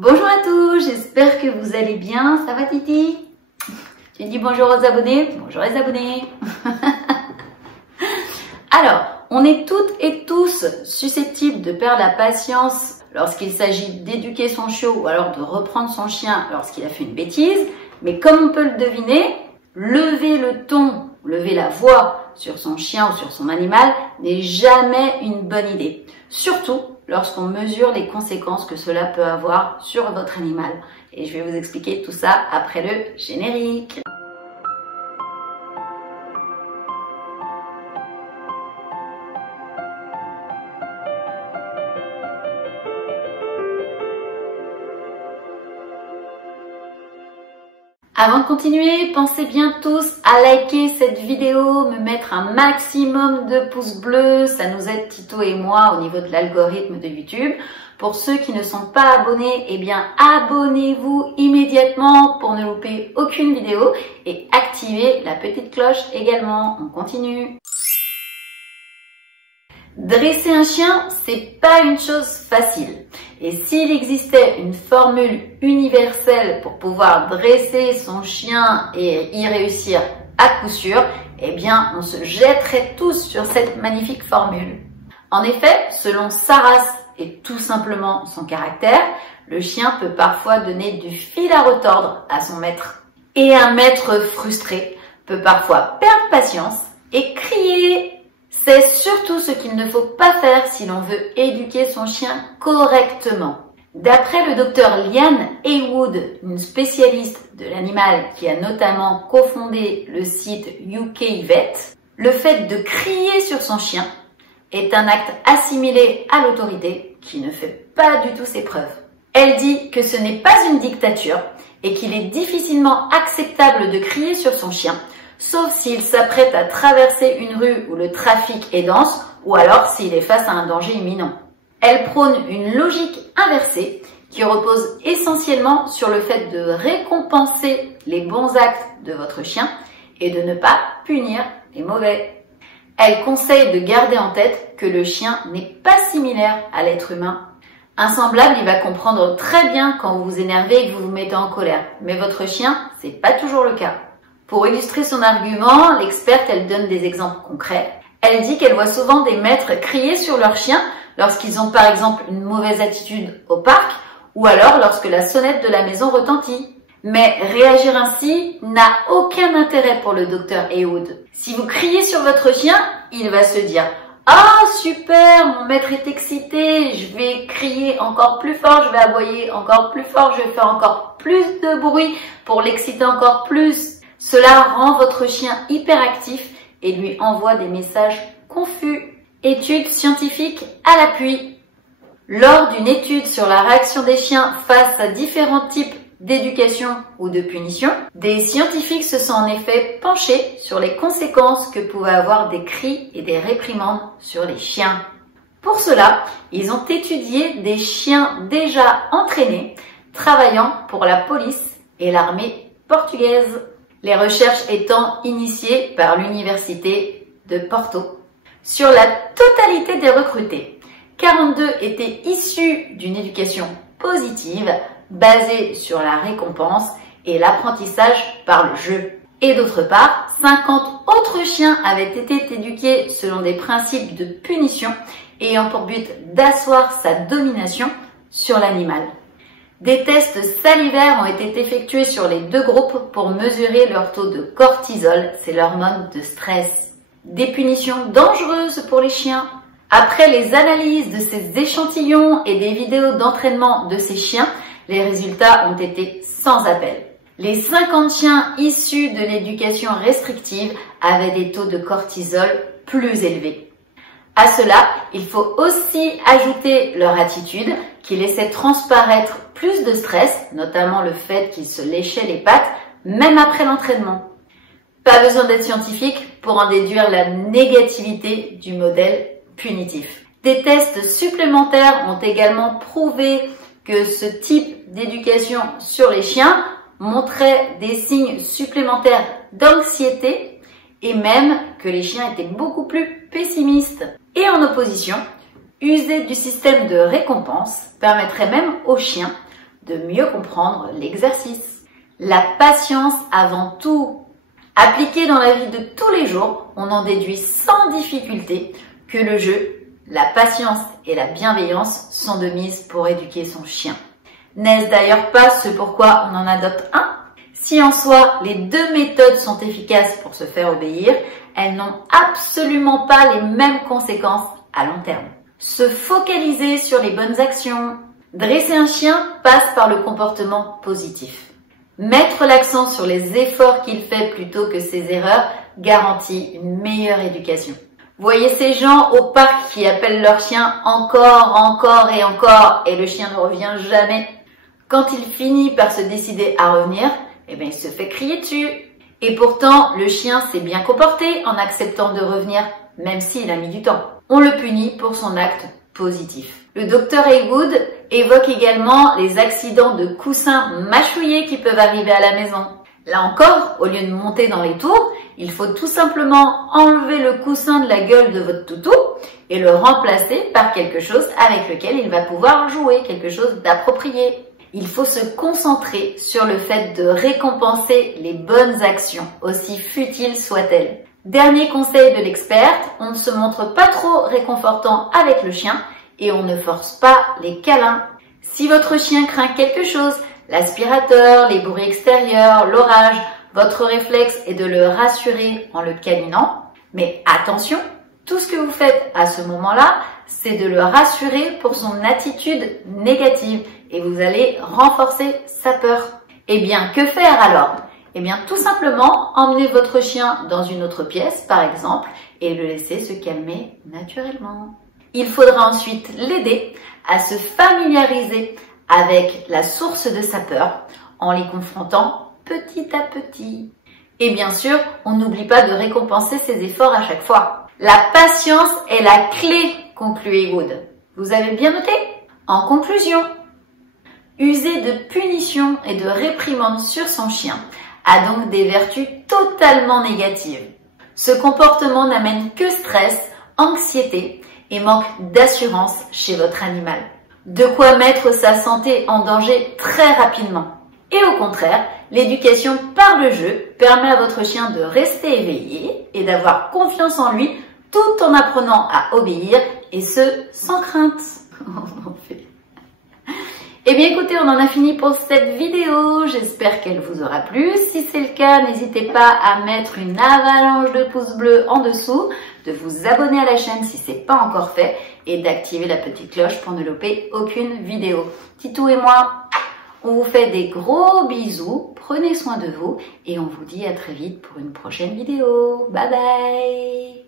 Bonjour à tous, j'espère que vous allez bien. Ça va Titi? Tu dis bonjour aux abonnés? Bonjour les abonnés. Alors, on est toutes et tous susceptibles de perdre la patience lorsqu'il s'agit d'éduquer son chiot ou alors de reprendre son chien lorsqu'il a fait une bêtise. Mais comme on peut le deviner, lever le ton, lever la voix sur son chien ou sur son animal n'est jamais une bonne idée. Surtout lorsqu'on mesure les conséquences que cela peut avoir sur votre animal. Et je vais vous expliquer tout ça après le générique. Avant de continuer, pensez bien tous à liker cette vidéo, me mettre un maximum de pouces bleus, ça nous aide Tito et moi au niveau de l'algorithme de YouTube. Pour ceux qui ne sont pas abonnés, eh bien abonnez-vous immédiatement pour ne louper aucune vidéo et activez la petite cloche également. On continue. Dresser un chien, c'est pas une chose facile. Et s'il existait une formule universelle pour pouvoir dresser son chien et y réussir à coup sûr, eh bien, on se jetterait tous sur cette magnifique formule. En effet, selon sa race et tout simplement son caractère, le chien peut parfois donner du fil à retordre à son maître. Et un maître frustré peut parfois perdre patience et crier. C'est surtout ce qu'il ne faut pas faire si l'on veut éduquer son chien correctement. D'après le docteur Liane Haywood, une spécialiste de l'animal qui a notamment cofondé le site UK Vet, le fait de crier sur son chien est un acte assimilé à l'autorité qui ne fait pas du tout ses preuves. Elle dit que ce n'est pas une dictature et qu'il est difficilement acceptable de crier sur son chien, sauf s'il s'apprête à traverser une rue où le trafic est dense ou alors s'il est face à un danger imminent. Elle prône une logique inversée qui repose essentiellement sur le fait de récompenser les bons actes de votre chien et de ne pas punir les mauvais. Elle conseille de garder en tête que le chien n'est pas similaire à l'être humain. Un semblable, il va comprendre très bien quand vous vous énervez et que vous vous mettez en colère, mais votre chien, c'est pas toujours le cas. Pour illustrer son argument, l'experte, elle donne des exemples concrets. Elle dit qu'elle voit souvent des maîtres crier sur leurs chiens lorsqu'ils ont par exemple une mauvaise attitude au parc ou alors lorsque la sonnette de la maison retentit. Mais réagir ainsi n'a aucun intérêt pour le docteur Haywood. Si vous criez sur votre chien, il va se dire « Ah super, mon maître est excité, je vais crier encore plus fort, je vais aboyer encore plus fort, je vais faire encore plus de bruit pour l'exciter encore plus. » Cela rend votre chien hyperactif et lui envoie des messages confus. Études scientifiques à l'appui. Lors d'une étude sur la réaction des chiens face à différents types d'éducation ou de punition, des scientifiques se sont en effet penchés sur les conséquences que pouvaient avoir des cris et des réprimandes sur les chiens. Pour cela, ils ont étudié des chiens déjà entraînés, travaillant pour la police et l'armée portugaise. Les recherches étant initiées par l'université de Porto. Sur la totalité des recrutés, 42 étaient issus d'une éducation positive basée sur la récompense et l'apprentissage par le jeu. Et d'autre part, 50 autres chiens avaient été éduqués selon des principes de punition ayant pour but d'asseoir sa domination sur l'animal. Des tests salivaires ont été effectués sur les deux groupes pour mesurer leur taux de cortisol, c'est l'hormone de stress. Des punitions dangereuses pour les chiens. Après les analyses de ces échantillons et des vidéos d'entraînement de ces chiens, les résultats ont été sans appel. Les 50 chiens issus de l'éducation restrictive avaient des taux de cortisol plus élevés. À cela, il faut aussi ajouter leur attitude qui laissait transparaître plus de stress, notamment le fait qu'ils se léchaient les pattes, même après l'entraînement. Pas besoin d'être scientifique pour en déduire la négativité du modèle punitif. Des tests supplémentaires ont également prouvé que ce type d'éducation sur les chiens montrait des signes supplémentaires d'anxiété et même que les chiens étaient beaucoup plus pessimistes. Et en opposition, user du système de récompense permettrait même aux chiens de mieux comprendre l'exercice. La patience avant tout. Appliquée dans la vie de tous les jours, on en déduit sans difficulté que le jeu, la patience et la bienveillance sont de mise pour éduquer son chien. N'est-ce d'ailleurs pas ce pourquoi on en adopte un? Si en soi, les deux méthodes sont efficaces pour se faire obéir, elles n'ont absolument pas les mêmes conséquences à long terme. Se focaliser sur les bonnes actions. Dresser un chien passe par le comportement positif. Mettre l'accent sur les efforts qu'il fait plutôt que ses erreurs garantit une meilleure éducation. Voyez ces gens au parc qui appellent leur chien encore et le chien ne revient jamais. Quand il finit par se décider à revenir, il se fait crier dessus. Et pourtant, le chien s'est bien comporté en acceptant de revenir, même s'il a mis du temps. On le punit pour son acte positif. Le docteur Haywood évoque également les accidents de coussins mâchouillés qui peuvent arriver à la maison. Là encore, au lieu de monter dans les tours, il faut tout simplement enlever le coussin de la gueule de votre toutou et le remplacer par quelque chose avec lequel il va pouvoir jouer, quelque chose d'approprié. Il faut se concentrer sur le fait de récompenser les bonnes actions, aussi futiles soient-elles. Dernier conseil de l'experte, on ne se montre pas trop réconfortant avec le chien et on ne force pas les câlins. Si votre chien craint quelque chose, l'aspirateur, les bruits extérieurs, l'orage, votre réflexe est de le rassurer en le câlinant. Mais attention, tout ce que vous faites à ce moment-là, c'est de le rassurer pour son attitude négative et vous allez renforcer sa peur. Eh bien, que faire alors? Eh bien, tout simplement, emmenez votre chien dans une autre pièce, par exemple, et le laisser se calmer naturellement. Il faudra ensuite l'aider à se familiariser avec la source de sa peur en les confrontant petit à petit. Et bien sûr, on n'oublie pas de récompenser ses efforts à chaque fois. La patience est la clé, conclut Haywood. Vous avez bien noté? En conclusion, user de punition et de réprimande sur son chien a donc des vertus totalement négatives. Ce comportement n'amène que stress, anxiété et manque d'assurance chez votre animal. De quoi mettre sa santé en danger très rapidement. Et au contraire, l'éducation par le jeu permet à votre chien de rester éveillé et d'avoir confiance en lui tout en apprenant à obéir et ce, sans crainte. Eh bien écoutez, on en a fini pour cette vidéo, j'espère qu'elle vous aura plu. Si c'est le cas, n'hésitez pas à mettre une avalanche de pouces bleus en dessous, de vous abonner à la chaîne si ce n'est pas encore fait et d'activer la petite cloche pour ne louper aucune vidéo. Titou et moi, on vous fait des gros bisous, prenez soin de vous et on vous dit à très vite pour une prochaine vidéo. Bye bye!